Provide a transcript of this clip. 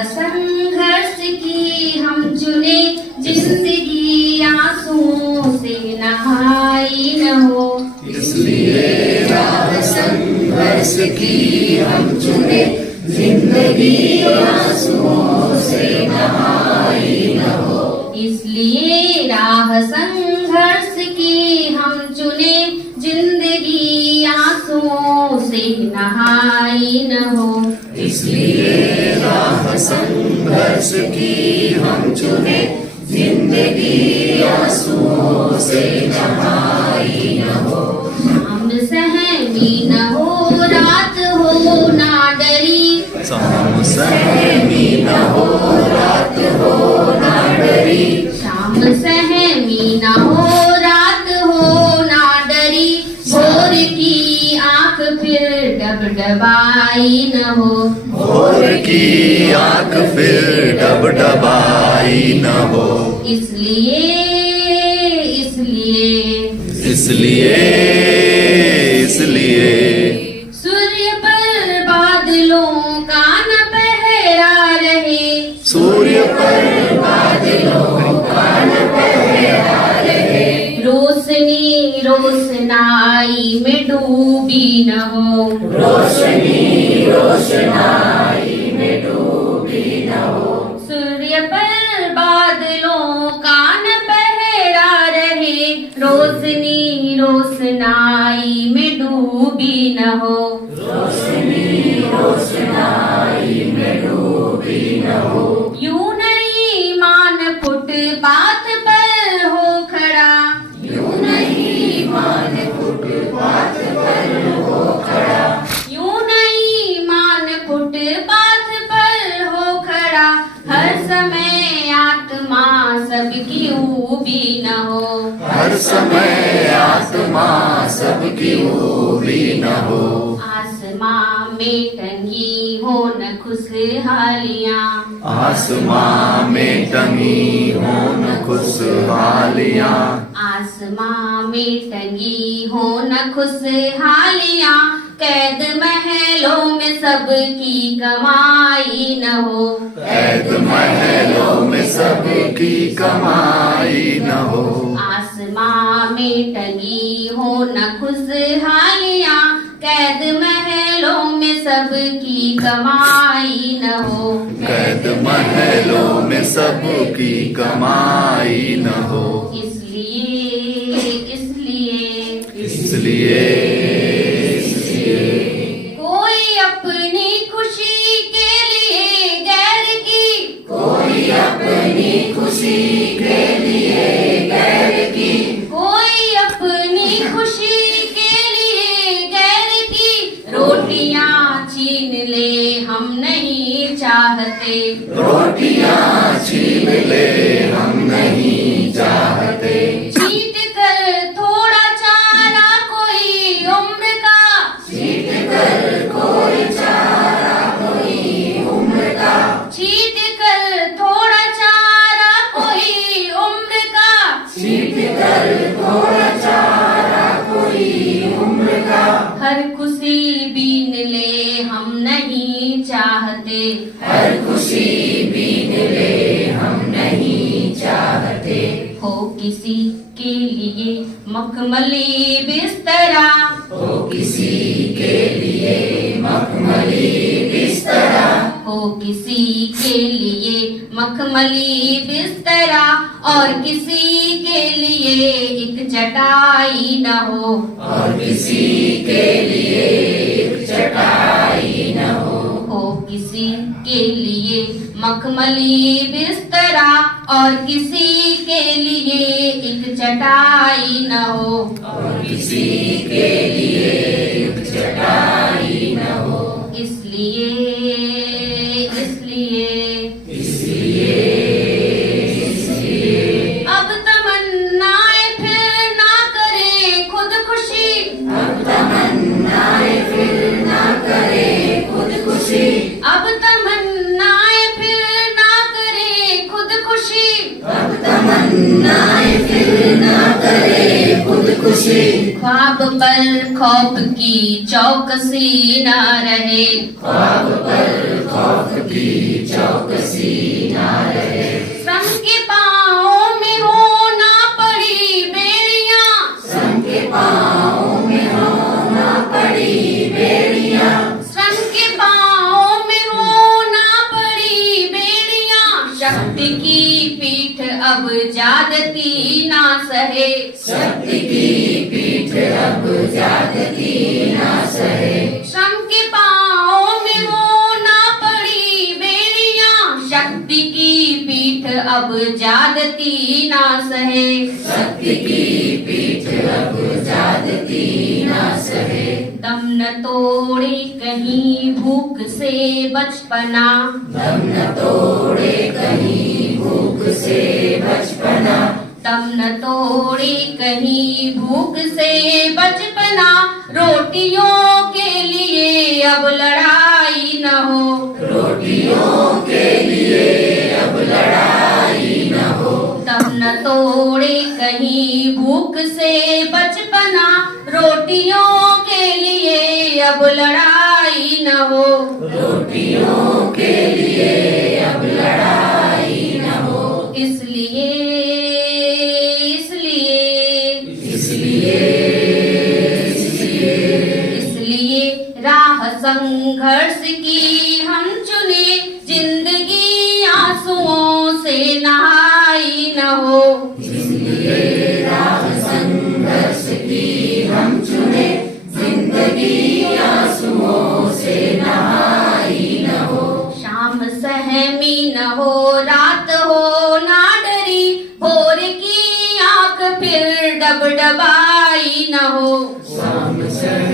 राह संघर्ष की हम चुने, जिंदगी आंसुओं से नहाई न हो। इसलिए राह संघर्ष की हम चुने, जिंदगी आंसुओं से नहाई न हो। इसलिए राह संघर्ष की हम चुने, जिंदगी आंसुओं से नहाई न हो। इसलिए राह संघर्ष की हम चुने, जिंदगी आंसुओं से नहाई न हो। शाम सहमी न हो, रात हो ना डरी, शाम सहमी न हो, रात हो ना डरी। शाम सहमी न हो, रात हो ना डरी, भोर की आंख फिर डबडबाई न हो। भोर की आंख फिर डबडबाई न हो। इसलिए इसलिए इसलिए सूर्य पर बादलों का न पहरा रहे, सूर्य पर बादलों का न पहरा रहे। रोशनी रोशनाई में डूबी न हो। रोशनी रोशनाई में डूबी न हो। सूर्य पर बादलों का न पहरा रहे, रोशनी रोशनाई में डूबी न हो। रोशनी रोशनाई में डूबी न हो। यूं नहीं मान फुटपाथ पर हो खड़ा, यूं नहीं मान फुटपाथ पर हो खड़ा। यूं नहीं मान फुटपाथ पर हो खड़ा, हर समय आत्मा सबकी ऊबी न हो। हर समय आत्मा सबकी ऊबी न हो। आसमां में टंगी हो न खुशहालियाँ, आसमां में टंगी हो न खुशहालियाँ। आसमां में टंगी हो न खुशहालियाँ, कैद महलों में सबकी कमाई न हो। कैद महलों में सबकी कमाई न हो। आसमां में टंगी हो न खुशहालियाँ, कैद महलों में सबकी कमाई न हो। कैद महलों में सबकी कमाई न हो। इसलिए कोई अपनी खुशी के लिए गैर की, कोई अपनी खुशी के लिए गैर की। कोई अपनी खुशी के लिए गैर की, रोटियां छीन ले हम नहीं चाहते। रोटियां छीन ले हम नहीं चाहते। छीट कर थोड़ा चारा कोई उम्र का, छीट कर कोई चारा कोई उम्र का। छीट कर थोड़ा चारा कोई उम्र का, छीट कर थोड़ा चारा कोई उम्र का। हर खुशी बीन ले हम नहीं चाहते। हर खुशी बीन ले हम नहीं चाहते। हो किसी के लिए मखमली बिस्तरा, हो किसी के लिए मखमली बिस्तरा। हो किसी के लिए मखमली बिस्तरा, और किसी के लिए एक चटाई न हो। और किसी के लिए एक चटाई न हो। हो किसी के लिए मखमली बिस्तरा, और किसी के लिए एक चटाई न हो। और किसी के लिए एक चटाई न हो। इसलिए अब तमन्नाएं फिर ना करें खुदकुशी, अब तमन्नाएं फिर ना करें खुदकुशी। अब तमन्नाएं फिर ना करें खुदकुशी, अब तमन्नाएं फिर ना करें खुदकुशी। चौकसी ख्वाब पर खौफ की चौकसी न रहे। ख्वाब पर खौफ की चौकसी ना रहे। श्रम के पाँव में हो ना पड़ी बेड़ियां, श्रम के पाँव में हो ना पड़ी बेड़ियां। श्रम के पाँव में हो ना पड़ी बेड़ियां। शक्ति की पीठ अब ज्यादती ना सहे। शक्ति की पीठ अब ज्यादती ना सहे। श्रम के पाँव में हो ना पड़ी बेड़ियां। शक्ति की पीठ अब ज्यादती ना सहे। शक्ति की पीठ अब ज्यादती ना सहे। दम न तोड़े कहीं भूख से बचपना, दम न तोड़े कहीं भूख से बचपना। दम न तोड़े कहीं भूख से बचपना। रोटियों के लिए अब लड़ाई न हो। रोटियों के लिए अब लड़ाई न हो। दम न तोड़े कहीं भूख से बचपना। रोटियों के लिए अब लड़ाई न हो। रोटियों के लिए अब लड़ाई न हो। इसलिए राह संघर्ष की हम चुने। जिंदगी आंसुओं से नहाई न हो। इसलिए राह संघर्ष की हम चुने। जिंदगी आंसुओं से नहाई न हो। शाम सहमी न हो रात हो ना डरी। भोर की आंख फिर डबडबाई न हो। शाम से